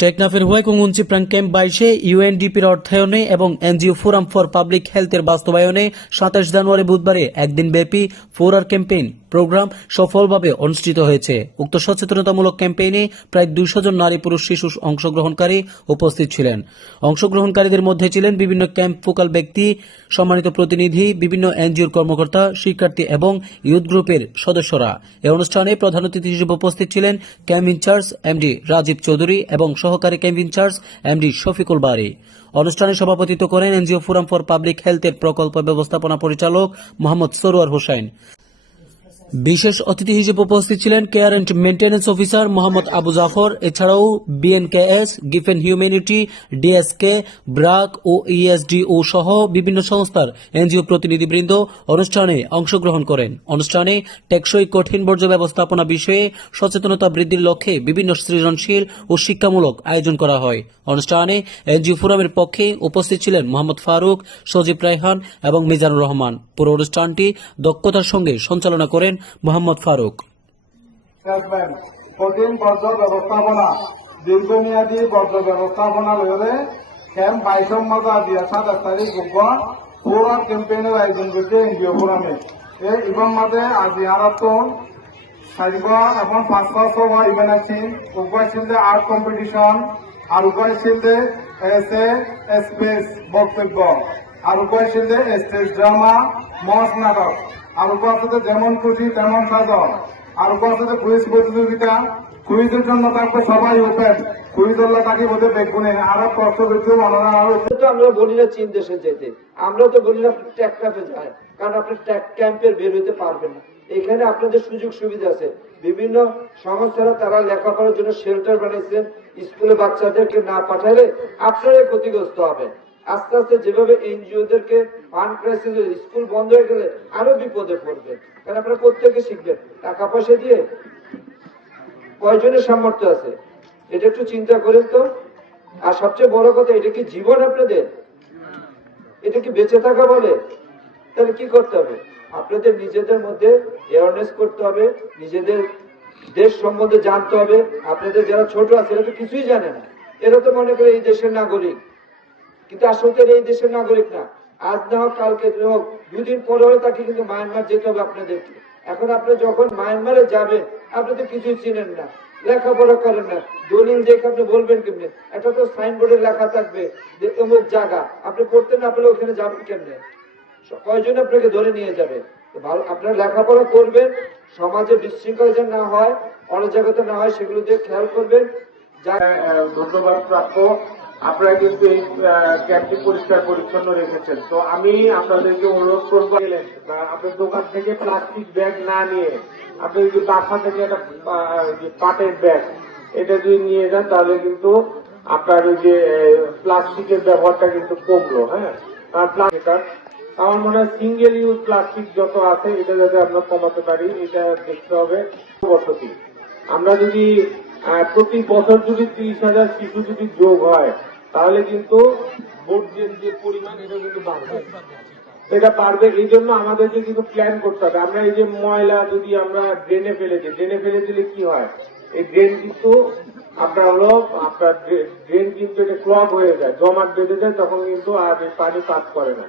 টেকনাফের হুয়াইকুংউঞ্চি প্রাং ক্যাম্প 22-এ ইউএনডিপির অর্থায়নে এবং এনজিও ফোরাম ফর পাবলিক হেলথের বাস্তবায়নে 27 জানুয়ারি বুধবারে একদিনব্যাপী 4 ক্যাম্পেইন প্রোগ্রাম সফলভাবে অনুষ্ঠিত হয়েছে। উক্ত সচেতনতামূলক ক্যাম্পেইনে প্রায় 200 জন নারী পুরুষ শিশু অংশগ্রহণকারী উপস্থিত ছিলেন। অংশগ্রহণকারীদের মধ্যে ছিলেন বিভিন্ন ক্যাম্প ফোকাল ব্যক্তি, সম্মানিত প্রতিনিধি, বিভিন্ন এনজিওর কর্মকর্তা, শিক্ষার্থী এবং ইউথ গ্রুপের সদস্যরা। এই অনুষ্ঠানে প্রধান অতিথি হিসেবে উপস্থিত ছিলেন camp in-charge MD Rajib Chowdhury এবং সহকারী camp in-charge MD Shafiqul Bari. অনুষ্ঠানে সভাপতিত্ব করেন এনজিও ফোরাম ফর পাবলিক হেলথের প্রকল্প ব্যবস্থাপনা পরিচালক মোহাম্মদ সরোয়ার হোসেন। বিশেষ অতিথি হিসেবে উপস্থিত ছিলেন care and maintenance officer Mohammad Abu Jafar. এছাড়াও বিএনকেএস, গিফেন হিউম্যানিটি, ডিএসকে, ব্রাক ও ইএসডিও সহ বিভিন্ন সংস্থার এনজিও প্রতিনিধিবৃন্দ অনুষ্ঠানে অংশগ্রহণ করেন। অনুষ্ঠানে টেকসই কঠিন বর্জ্য ব্যবস্থাপনা বিষয়ে সচেতনতা বৃদ্ধির লক্ষ্যে বিভিন্ন সৃজনশীল ও শিক্ষামূলক আয়োজন করা হয়। অনুষ্ঠানে এনজিও ফোরামের পক্ষে উপস্থিত ছিলেন মোহাম্মদ ফারুক, সজীব রায়হান এবং মিজানুর রহমান। পুরো অনুষ্ঠানটি দক্ষতার সঙ্গে সঞ্চালনা করেন মোহাম্মদ ফারুক। কঠিন বর্জ্য ব্যবস্থাপনা, দীর্ঘমেয়াদী বর্জ্য ব্যবস্থাপনা লইলে ক্যাম্প 22 মজা দিয়া 27 তারিখ পুরা ক্যাম্পেইনের আয়োজন করছে এনজিও ফোরামে। এই ইভেন্ট মাঝে আজি আরাতন সারিবা এবং 500 ইভেন্ট আছে। উপায় ছিলতে আর্ট কম্পিটিশন, আর উপায় ছিলতে স্পেস বক্তব্য, আর উপায় ছিলতে স্টেজ ড্রামা, মঞ্চ নাটক, আর উপায় যেমন খুশি তেমন সাজক, আর উপায় কুইজ প্রতিযোগিতা। কুইজের জন্য থাকবে সবাই ওপেন। কুইজ হল্লা তাকে বোধে বেগুনে আরো কষ্ট করতে মনে আমরা বলি না চীন দেশে যেতে, আমরা তো বলি না ট্যাক্টাপে যায়, কারণ আপনি ক্যাম্পের বের হইতে পারবেন না। এখানে আপনাদের সুযোগ সুবিধা আছে। বিভিন্ন সংস্থারা তারা লেখাপড়ার জন্য শেল্টার বানাইছেন। স্কুলে বাচ্চাদেরকে না পাঠালে আপনারাই ক্ষতিগ্রস্ত হবেন। আস্তে আস্তে যেভাবে এনজিওদেরকে ফান্ড ক্রাইসিস, স্কুল বন্ধ হয়ে গেলে আরো বিপদে পড়বেন, কারণ আপনারা প্রত্যেকে শিখবেন। টাকা পয়সা দিয়ে কয়জনের সামর্থ্য আছে এটা একটু চিন্তা করেন তো। আর সবচেয়ে বড় কথা, এটা কি জীবন আপনাদের? এটা কি বেঁচে থাকা বলে? তাহলে কি করতে হবে? আপনাদের নিজেদের মধ্যে অ্যাওয়ারনেস করতে হবে, নিজেদের দেশ সম্বন্ধে জানতে হবে। আপনাদের যারা ছোট আছে এরা তো কিছুই জানে না, এরা তো মনে করে এই দেশের নাগরিক, কিন্তু আসলে এই দেশের নাগরিক না। আজ না হোক কালকে হোক, 2 দিন পরে হলে তাকে কিন্তু মায়ানমার যেতে হবে আপনাদেরকে। এখন আপনি যখন মায়ানমারে যাবেন, আপনি তো কিছুই চিনেন না, লেখাপড়া করেন না, দলিল দেখে আপনি বলবেন কেমনে? একটা তো সাইনবোর্ডে লেখা থাকবে যে অমুক জায়গা, আপনি পড়তে না পেলে ওখানে যাবেন কেমনে? কয়জন আপনাকে ধরে নিয়ে যাবে? ভালো আপনারা লেখাপড়া করবেন, সমাজে বিশৃঙ্খলা যেন না হয়, অনেক জায়গাতে না হয়, সেগুলো দিয়ে খেয়াল করবেন। ধন্যবাদ প্রাপ্য। আপনারা কিন্তু এই ক্যাম্পটি পরিষ্কার পরিচ্ছন্ন রেখেছেন। তো আমি আপনাদেরকে অনুরোধ করবো, আপনার দোকান থেকে প্লাস্টিক ব্যাগ না নিয়ে আপনি যদি বাসা থেকে একটা পাটের ব্যাগ এটা যদি নিয়ে যান, তাহলে কিন্তু আপনার ওই যে প্লাস্টিকের ব্যবহারটা কিন্তু কমলো। হ্যাঁ, আমার মনে হয় সিঙ্গেল ইউজ প্লাস্টিক যত আছে এটা যাতে আমরা কমাতে পারি, এটা দেখতে হবে। বসতি আমরা যদি প্রতি বছর যদি 30,000 শিশু যদি যোগ হয়, তাহলে কিন্তু বর্জ্যের যে পরিমাণ এটা কিন্তু বাড়বে, এটা বাড়বে। এই জন্য আমাদেরকে কিন্তু প্ল্যান করতে হবে। আমরা এই যে ময়লা যদি আমরা ড্রেনে ফেলে দিই, ড্রেনে ফেলে দিলে কি হয়? এই ড্রেন কিন্তু আপনার ড্রেন কিন্তু এটা ক্লগ হয়ে যায়, জমাট বেঁধে যায়, তখন কিন্তু আর পানি পাস করে না।